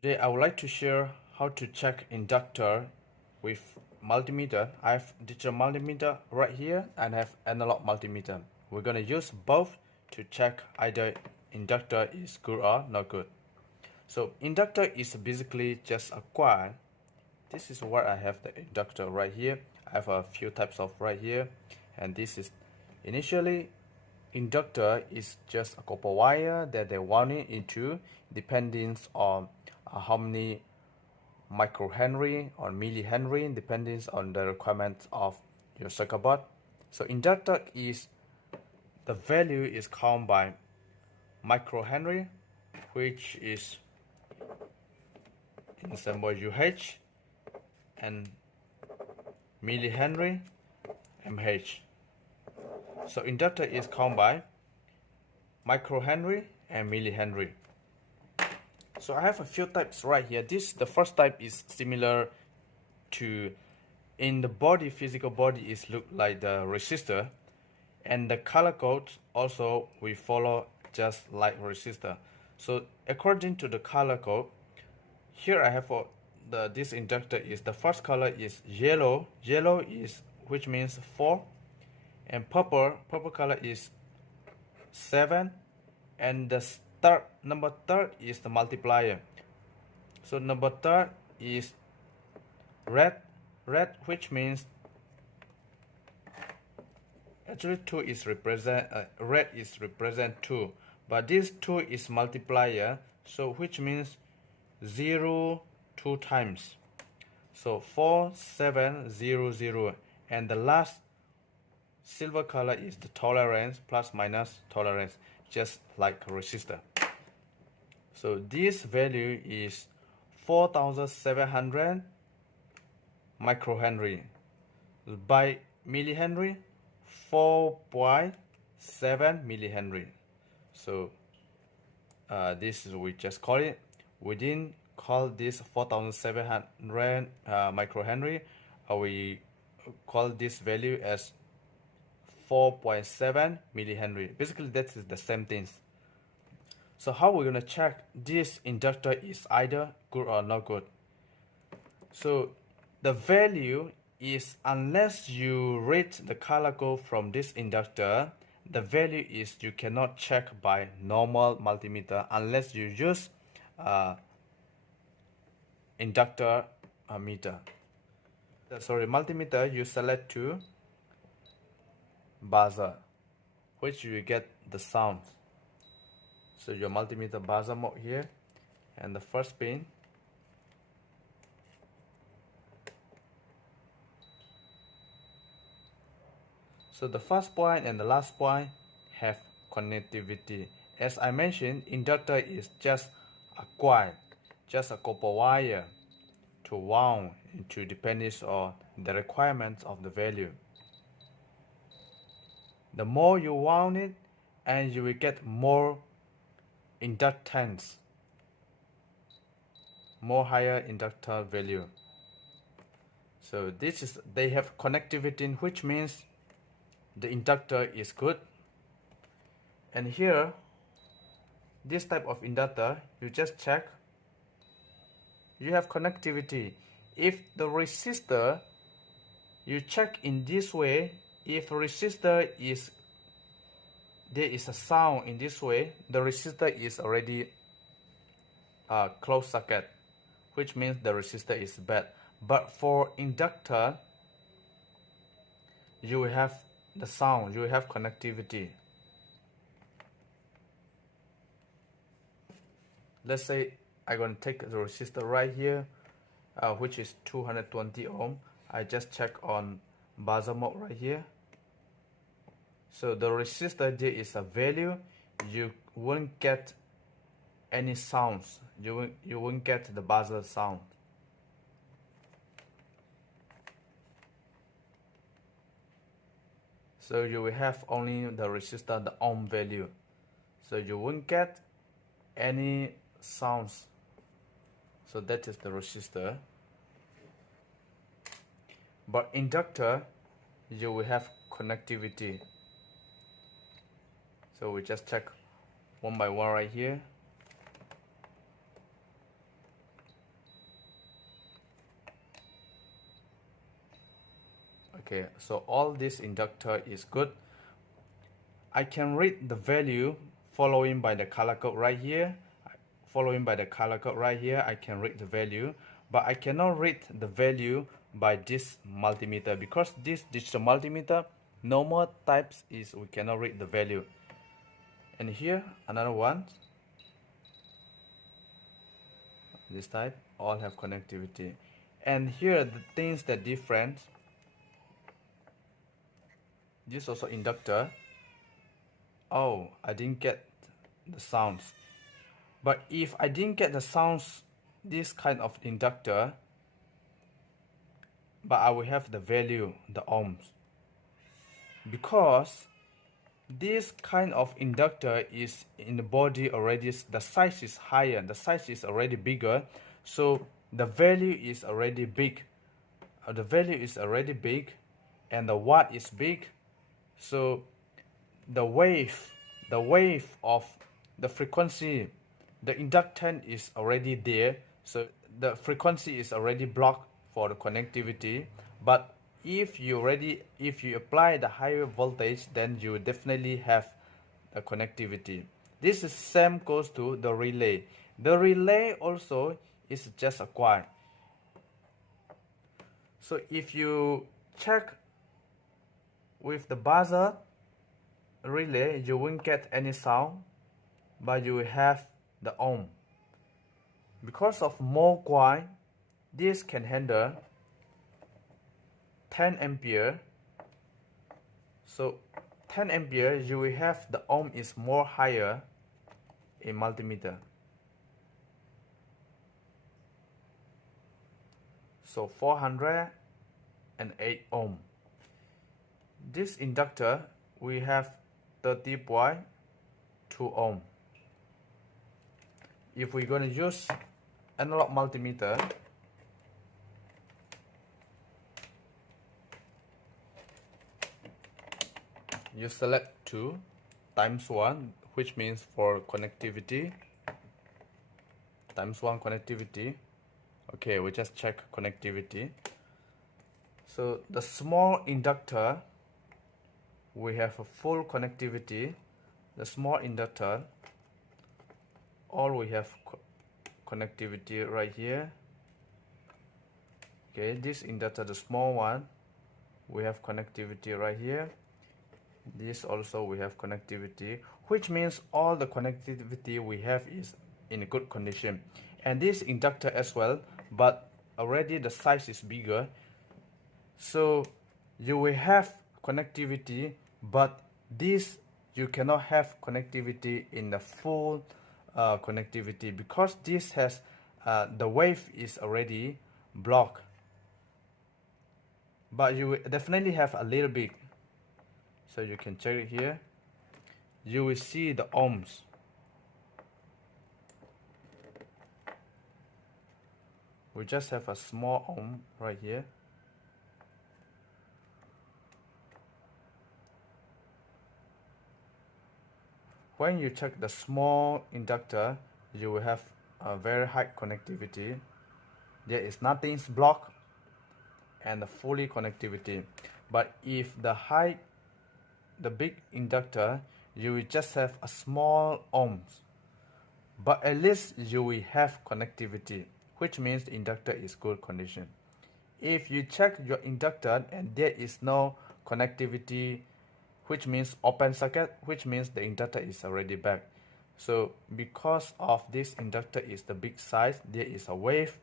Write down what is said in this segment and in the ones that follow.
Today I would like to share how to check inductor with multimeter. I have digital multimeter right here and I have analog multimeter. We're going to use both to check either inductor is good or not good. So inductor is basically just a coil. This is where I have the inductor right here. I have a few types of right here, and this is initially inductor is just a copper wire that they wound it into depending on how many microhenry or millihenry depending on the requirements of your circuit board. So inductor is the value is count by microhenry, which is in symbol UH, and millihenry mH. So inductor is count by microhenry and millihenry. So I have a few types right here. The first type is similar to in the body, physical body is look like the resistor, and the color code also we follow just like resistor. So according to the color code, here I have this inductor is the first color is yellow. Yellow is which means 4, and purple color is 7, and the number third is the multiplier. So number third is red, which means actually 2 is represent red is represent 2, but this 2 is multiplier, so which means 0 2 times. So 4 7 0 0, and the last silver color is the tolerance, plus minus tolerance, just like a resistor. So this value is 4700 microhenry by millihenry, 4.7 millihenry. So this is we just call it. We didn't call this 4700 microhenry. We call this value as 4.7 millihenry. Basically, that is the same things. So how we're gonna check this inductor is either good or not good? So the value is, unless you read the color code from this inductor, the value is you cannot check by normal multimeter unless you use inductor meter. Sorry, multimeter, you select to buzzer, which you get the sound. So your multimeter buzzer mode here, and the first pin. So the first point and the last point have connectivity. As I mentioned, inductor is just a coil, just a copper wire to wound into depending on the requirements of the value. The more you wound it, and you will get more inductance, more higher inductor value. So this is, they have connectivity, which means the inductor is good. And here, this type of inductor, you just check, you have connectivity. If the resistor, you check in this way, if resistor is, there is a sound in this way, the resistor is already closed circuit, which means the resistor is bad. But for inductor, you will have the sound, you will have connectivity. Let's say I'm going to take the resistor right here, which is 220 ohm. I just check on buzzer mode right here. So the resistor, there is a value, you won't get any sounds, you won't get the buzzer sound. So you will have only the resistor, the ohm value, so you won't get any sounds. So that is the resistor. But inductor, you will have connectivity. So we just check one by one right here. Okay, so all this inductor is good. I can read the value following by the color code right here. Following by the color code right here, I can read the value, but I cannot read the value by this multimeter, because this digital multimeter, normal types is we cannot read the value. And here another one, this type all have connectivity. And here the things that different, this also inductor. Oh, I didn't get the sounds. But if I didn't get the sounds, this kind of inductor, but I will have the value, the ohms. Because this kind of inductor is in the body already, the size is higher, the size is already bigger, so the value is already big. The value is already big, and the watt is big, so the wave of the frequency, the inductance is already there, so the frequency is already blocked for the connectivity. But if you apply the higher voltage, then you definitely have a connectivity. This is same goes to the relay. The relay also is just a coil. So if you check with the buzzer relay, you won't get any sound, but you will have the ohm. Because of more coil, this can handle 10 ampere. So 10 ampere, you will have the ohm is more higher in multimeter. So 408 ohm. This inductor we have 30.2 ohm. If we're going to use analog multimeter, you select 2 times 1, which means for connectivity, times 1 connectivity. Okay, we just check connectivity. So the small inductor, we have a full connectivity. The small inductor, all we have connectivity right here. Okay, this inductor, the small one, we have connectivity right here. This also we have connectivity, which means all the connectivity we have is in a good condition. And this inductor as well, but already the size is bigger, so you will have connectivity, but this you cannot have connectivity in the full connectivity, because this has the wave is already blocked. But you will definitely have a little bit, so you can check it here. You will see the ohms. We just have a small ohm right here. When you check the small inductor, you will have a very high connectivity. There is nothing blocked and the fully connectivity. But if the big inductor, you will just have a small ohms, but at least you will have connectivity, which means the inductor is good condition. If you check your inductor and there is no connectivity, which means open circuit, which means the inductor is already bad. So because of this inductor is the big size, there is a wave,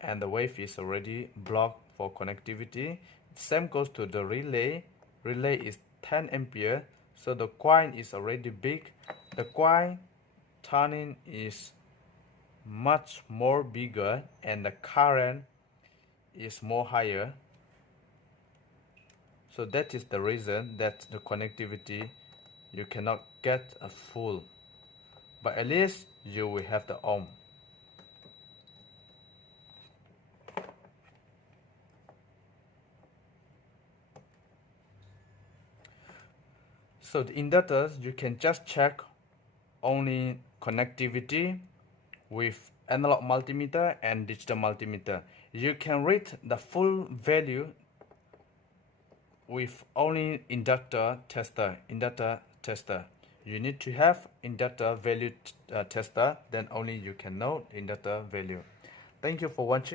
and the wave is already blocked for connectivity. Same goes to the relay. Relay is 10 ampere, so the coil is already big. The coil turning is much more bigger, and the current is more higher. So that is the reason that the connectivity you cannot get a full, but at least you will have the ohm. So the inductors, you can just check only connectivity with analog multimeter and digital multimeter. You can read the full value with only inductor tester. You need to have inductor value tester, then only you can know inductor value. Thank you for watching.